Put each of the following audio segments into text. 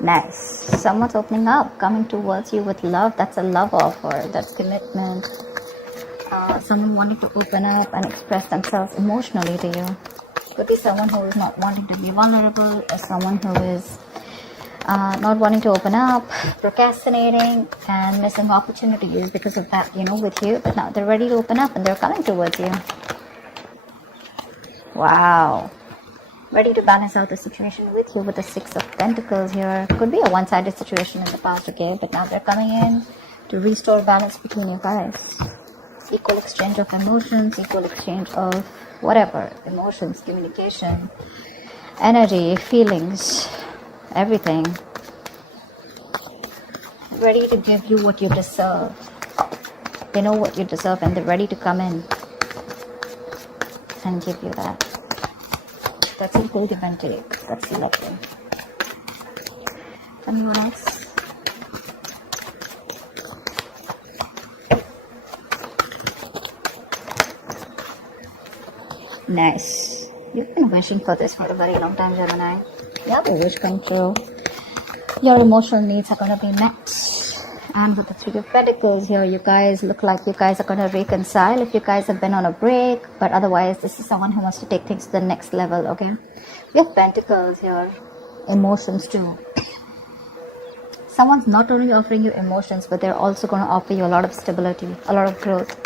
Nice. Someone's opening up, coming towards you with love. That's a love offer. That's commitment. Someone wanting to open up and express themselves emotionally to you. Could be someone who is not wanting to be vulnerable, or someone who is not wanting to open up, procrastinating, and missing opportunities because of that, with you. But now they're ready to open up and they're coming towards you. Wow. Ready to balance out the situation with you with the Six of Pentacles here. Could be a one-sided situation in the past, okay? But now they're coming in to restore balance between you guys. Equal exchange of emotions, equal exchange of whatever. Emotions, communication, energy, feelings, everything. Ready to give you what you deserve. They know what you deserve and they're ready to come in and give you that. That's equal give and take. That's selective. Tell me what else. Nice. You've been wishing for this for a very long time, Gemini. You have a wish come true. Your emotional needs are going to be met. And with the Three of Pentacles here, you guys look like you guys are going to reconcile if you guys have been on a break. But otherwise, this is someone who wants to take things to the next level, okay? We have Pentacles here. Emotions too. Someone's not only offering you emotions, but they're also going to offer you a lot of stability, a lot of growth.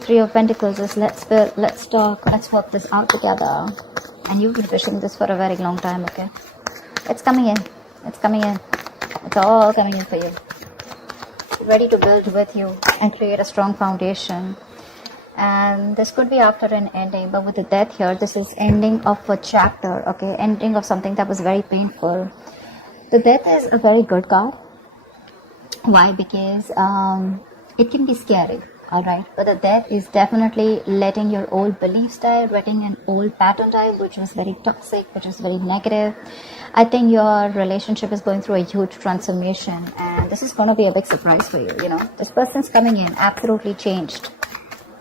Three of Pentacles is let's build, let's talk, let's work this out together. And you've been wishing this for a very long time, okay? It's coming in. It's coming in. It's all coming in for you. Ready to build with you and create a strong foundation. And this could be after an ending, but with the Death here, this is ending of a chapter, okay? Ending of something that was very painful. The Death is a very good card. Why? Because it can be scary, alright? But the Death is definitely letting your old beliefs die, letting an old pattern die, which was very toxic, which was very negative. I think your relationship is going through a huge transformation, and this is going to be a big surprise for you, This person's coming in absolutely changed,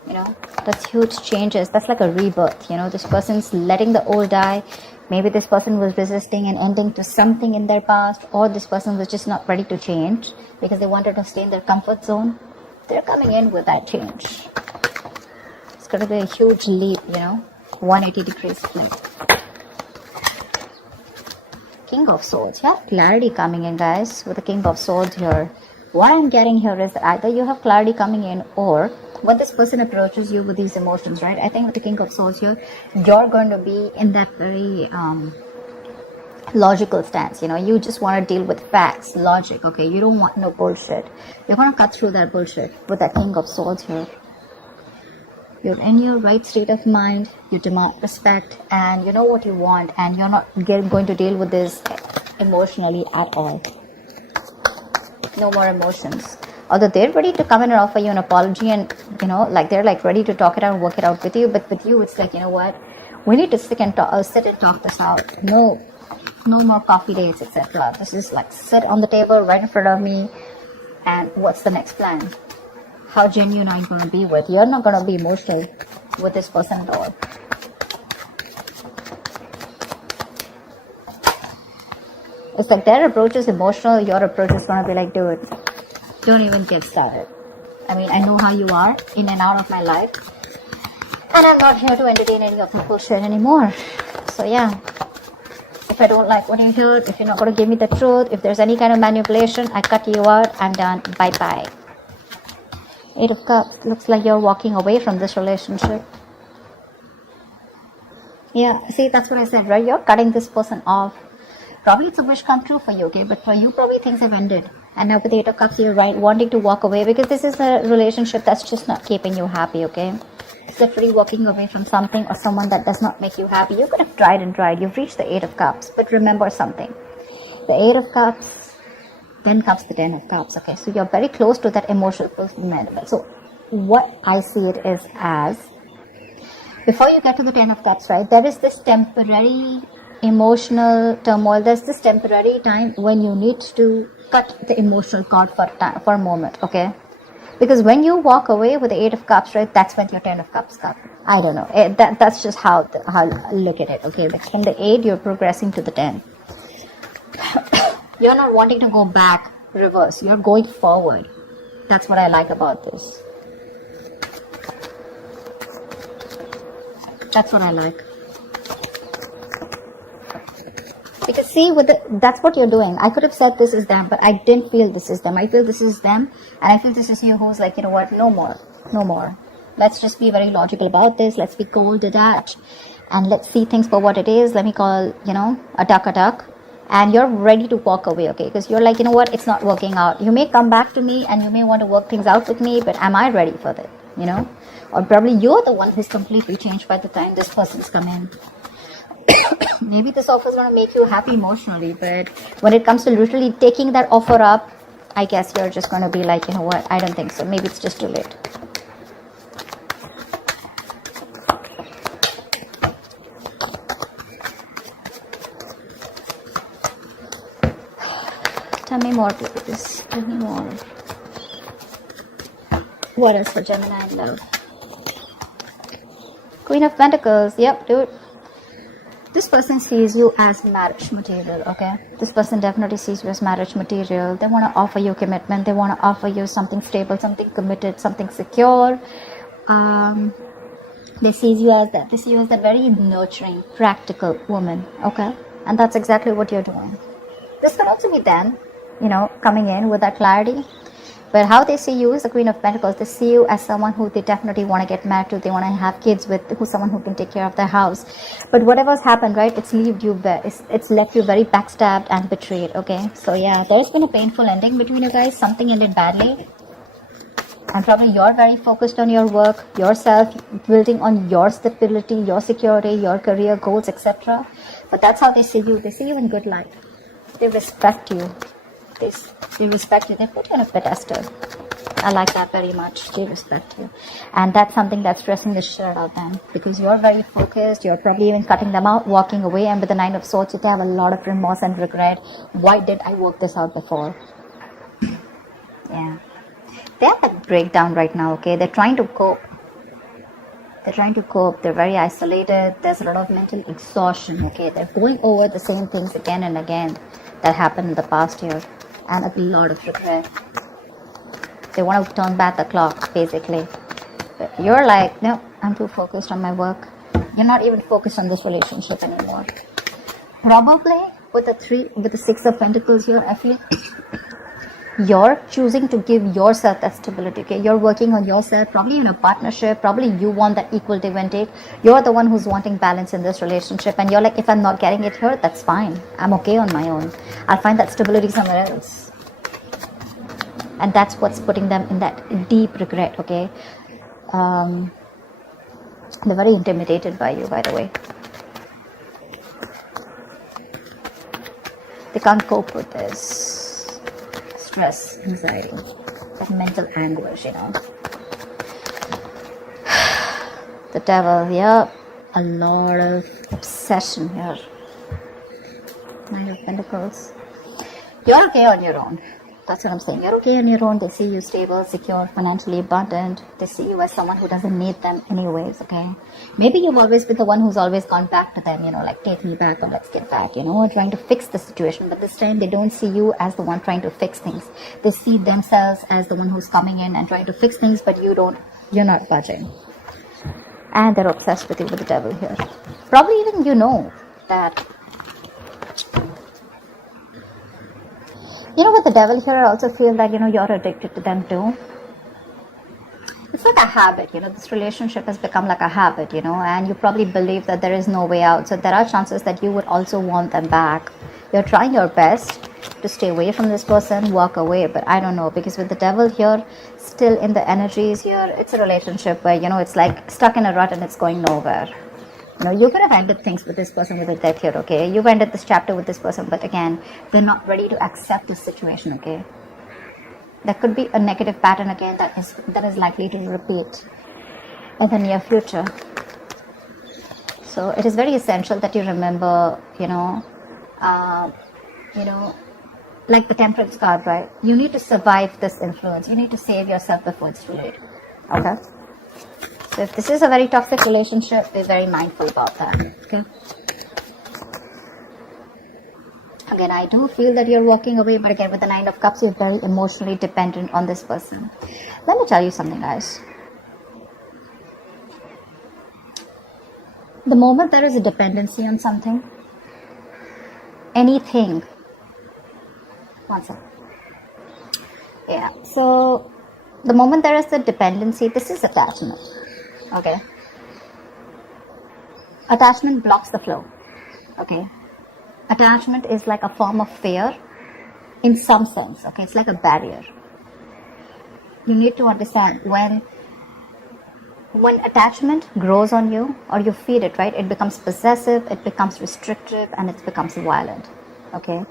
That's huge changes. That's like a rebirth, This person's letting the old die. Maybe this person was resisting and ending to something in their past, or this person was just not ready to change because they wanted to stay in their comfort zone. They're coming in with that change. It's going to be a huge leap, 180 degrees flip. King of Swords. You have clarity coming in, guys, with the King of Swords here. What I'm getting here is that either you have clarity coming in, or when this person approaches you with these emotions, right? I think with the King of Swords here, you're going to be in that very logical stance, You just want to deal with facts, logic, okay? You don't want no bullshit. You're going to cut through that bullshit with that King of Swords here. You're in your right state of mind, you demand respect, and you know what you want, and you're not going to deal with this emotionally at all. No more emotions. Although they're ready to come in and offer you an apology, and they're like ready to talk it out and work it out with you, but with you it's like, what, we need to sit and talk this out. No more coffee dates, etc. This is like, sit on the table right in front of me, and what's the next plan? How genuine are you going to be with? You're not going to be emotional with this person at all. It's like their approach is emotional, your approach is going to be like, dude, don't even get started. I mean, I know how you are in and out of my life, and I'm not here to entertain any of the bullshit anymore. So yeah, if I don't like what you hear, if you're not going to give me the truth, if there's any kind of manipulation, I cut you out, I'm done, bye-bye. Eight of Cups. Looks like you're walking away from this relationship. Yeah, see, that's what I said, right? You're cutting this person off. Probably it's a wish come true for you, okay? But for you, probably things have ended. And now with the Eight of Cups, you're right, wanting to walk away because this is a relationship that's just not keeping you happy, okay? It's literally walking away from something or someone that does not make you happy. You could have tried and tried. You've reached the Eight of Cups. But remember something. The Eight of Cups, then comes the Ten of Cups, okay? So you're very close to that emotional fulfillment. So what I see it is as, before you get to the Ten of Cups, right, there is this temporary emotional turmoil. There's this temporary time when you need to cut the emotional cord for a moment, okay? Because when you walk away with the Eight of Cups, right, that's when your Ten of Cups come. I don't know. That's just how I look at it, okay? Like from the 8, you're progressing to the 10. You're not wanting to go back, reverse. You're going forward. That's what I like about this. That's what I like. Because see, that's what you're doing. I could have said this is them, but I didn't feel this is them. I feel this is them, and I feel this is you who's like, you know what, no more, no more. Let's just be very logical about this. Let's be cold, detached, and let's see things for what it is. Let me call, you know, a duck. And you're ready to walk away, okay? Because you're like, you know what, it's not working out. You may come back to me and you may want to work things out with me, but am I ready for that, you know? Or probably you're the one who's completely changed by the time this person's come in. Maybe this offer is going to make you happy emotionally, but when it comes to literally taking that offer up, I guess you're just going to be like, you know what, I don't think so. Maybe it's just too late. Tell me more, please. Tell me more. What else for Gemini in love? Queen of Pentacles. Yep, dude. This person sees you as marriage material, okay? This person definitely sees you as marriage material. They want to offer you commitment. They want to offer you something stable, something committed, something secure. They see you as that. They see you as that very nurturing, practical woman, okay? And that's exactly what you're doing. This could also be them, you know, coming in with that clarity. But how they see you is the Queen of Pentacles. They see you as someone who they definitely want to get married to. They want to have kids with, who's someone who can take care of their house. But whatever's happened, right, it's left you very backstabbed and betrayed, okay? So yeah, there's been a painful ending between you guys. Something ended badly. And probably you're very focused on your work, yourself, building on your stability, your security, your career goals, etc. But that's how they see you. They see you in good light. They respect you. They respect you. They put you on a pedestal. I like that very much. They respect you. And that's something that's stressing the shit out of them. Because you're very focused. You're probably even cutting them out, walking away. And with the Nine of Swords, you have a lot of remorse and regret. Why did I work this out before? Yeah. They have that breakdown right now, okay? They're trying to cope. They're very isolated. There's a lot of mental exhaustion, okay? They're going over the same things again and again that happened in the past year. And a lot of regret. They want to turn back the clock, basically. But you're like, no, I'm too focused on my work. You're not even focused on this relationship anymore. Probably with the Six of Pentacles here, I feel you're choosing to give yourself that stability, okay? You're working on yourself, probably in a partnership. Probably you want that equal give and take. You're the one who's wanting balance in this relationship, and you're like, if I'm not getting it here, that's fine. I'm okay on my own. I'll find that stability somewhere else. And that's what's putting them in that deep regret, okay? They're very intimidated by you, by the way. They can't cope with this stress, anxiety, that mental anguish, you know. The Devil, yeah, a lot of obsession here. Nine of Pentacles. You're okay on your own. That's what I'm saying. You're okay on your own. They see you stable, secure, financially abundant. They see you as someone who doesn't need them anyways, okay? Maybe you've always been the one who's always gone back to them, you know, like take me back or let's get back, you know, or trying to fix the situation. But this time they don't see you as the one trying to fix things. They see themselves as the one who's coming in and trying to fix things, but you're not budging. And they're obsessed with you with the Devil here. Probably even you know that. You know, with the Devil here, I also feel that, you know, you're addicted to them too. It's like a habit, you know, this relationship has become like a habit, you know, and you probably believe that there is no way out. So there are chances that you would also want them back. You're trying your best to stay away from this person, walk away, but I don't know, because with the Devil here, still in the energies here, it's a relationship where, you know, it's like stuck in a rut and it's going nowhere. You know, you could have ended things with this person with a death here, okay? You've ended this chapter with this person, but again, they're not ready to accept this situation, okay? There could be a negative pattern again that is likely to repeat in the near future. So it is very essential that you remember, like the Temperance card, right? You need to survive this influence. You need to save yourself before it's too late, okay? So if this is a very toxic relationship, be very mindful about that, okay? Again, I do feel that you're walking away, but again, with the Nine of Cups, you're very emotionally dependent on this person. Let me tell you something, guys. The moment there is a dependency on something, anything, one second. Yeah, so the moment there is a dependency, this is attachment. Okay. Attachment blocks the flow. Okay. Attachment is like a form of fear in some sense. Okay. It's like a barrier. You need to understand when attachment grows on you or you feed it, right, it becomes possessive, it becomes restrictive, and it becomes violent. Okay.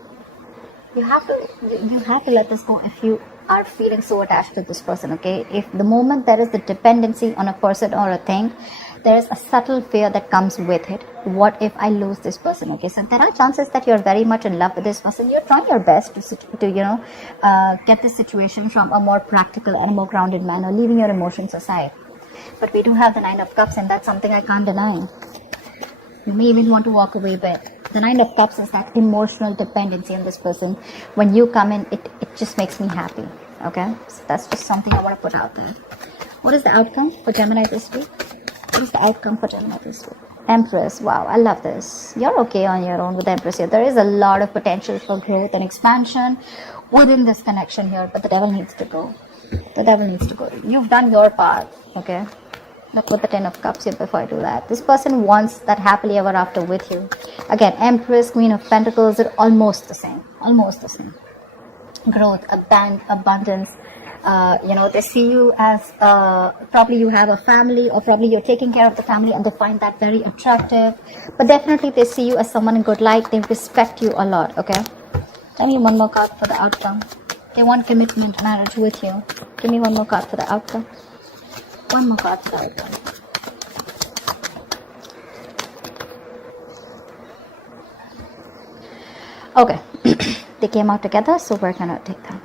You have to let this go if you are feeling so attached to this person. Okay. If the moment there is the dependency on a person or a thing, there is a subtle fear that comes with it. What if I lose this person? Okay, so there are chances that you're very much in love with this person. You're trying your best to get this situation from a more practical and a more grounded manner, leaving your emotions aside. But we do have the Nine of Cups, and that's something I can't deny. You may even want to walk away, but the Nine of Cups is that emotional dependency on this person. When you come in, it just makes me happy. Okay, so that's just something I want to put out there. What is the outcome for Gemini this week? What is the outcome for Gemini this week? Empress. Wow, I love this. You're okay on your own with Empress here. There is a lot of potential for growth and expansion within this connection here, but the devil needs to go. The devil needs to go. You've done your part. Okay. Let's put the Ten of Cups here before I do that. This person wants that happily ever after with you. Again, Empress, Queen of Pentacles are almost the same. Almost the same. Growth, abundance. They see you as probably you have a family, or probably you're taking care of the family, and they find that very attractive. But definitely they see you as someone in good light. They respect you a lot. Okay. Give me one more card for the outcome. They want commitment, marriage with you. Give me one more card for the outcome. One more card for the outcome. Okay. They came out together, so we're gonna take them.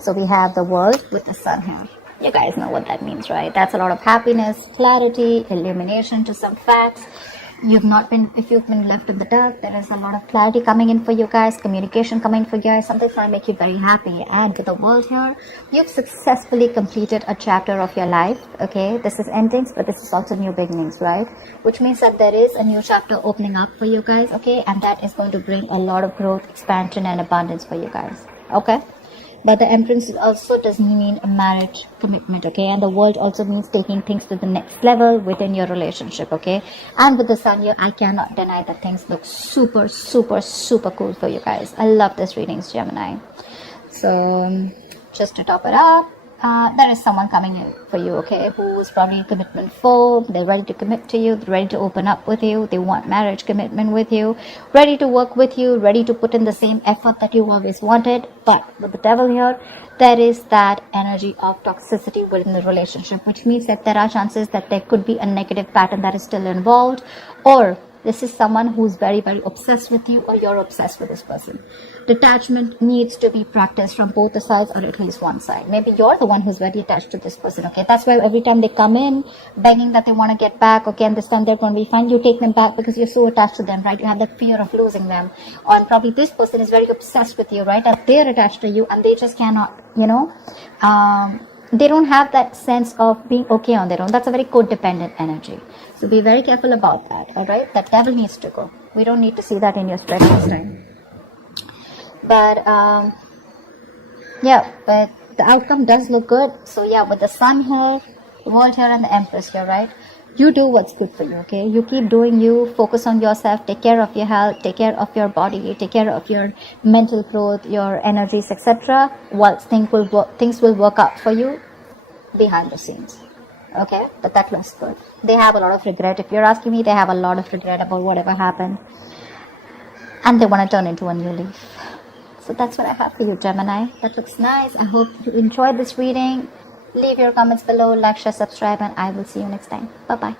So we have the World with the Sun here. You guys know what that means, right? That's a lot of happiness, clarity, illumination to some facts. If you've been left in the dark, there is a lot of clarity coming in for you guys, communication coming for you guys, something trying to make you very happy. And with the World here, you've successfully completed a chapter of your life. Okay, this is endings, but this is also new beginnings, right? Which means that there is a new chapter opening up for you guys. Okay, and that is going to bring a lot of growth, expansion, and abundance for you guys. Okay. But the Empress also doesn't mean a marriage commitment, okay? And the World also means taking things to the next level within your relationship, okay? And with the Sun here, I cannot deny that things look super, super, super cool for you guys. I love this readings, Gemini. So, just to top it up, there is someone coming in for you, okay, who is probably commitment full. They're ready to commit to you, they're ready to open up with you, they want marriage commitment with you, ready to work with you, ready to put in the same effort that you always wanted. But with the Devil here, there is that energy of toxicity within the relationship, which means that there are chances that there could be a negative pattern that is still involved, or this is someone who's very, very obsessed with you, or you're obsessed with this person. Detachment needs to be practiced from both the sides, or at least one side. Maybe you're the one who's very attached to this person, okay? That's why every time they come in begging that they want to get back, okay, and this time they're going to be fine, you take them back because you're so attached to them, right? You have that fear of losing them. Or probably this person is very obsessed with you, right? That they're attached to you and they just cannot, they don't have that sense of being okay on their own. That's a very codependent energy. So be very careful about that, alright? That Devil needs to go. We don't need to see that in your spread this time. But, but the outcome does look good. So yeah, with the Sun here, the World here, and the Empress here, right? You do what's good for you, okay? You keep doing you, focus on yourself, take care of your health, take care of your body, take care of your mental growth, your energies, etc. Whilst things will work out for you behind the scenes, okay? But that looks good. They have a lot of regret. If you're asking me, they have a lot of regret about whatever happened. And they want to turn into a new leaf. So that's what I have for you, Gemini. That looks nice. I hope you enjoyed this reading. Leave your comments below, like, share, subscribe, and I will see you next time. Bye-bye.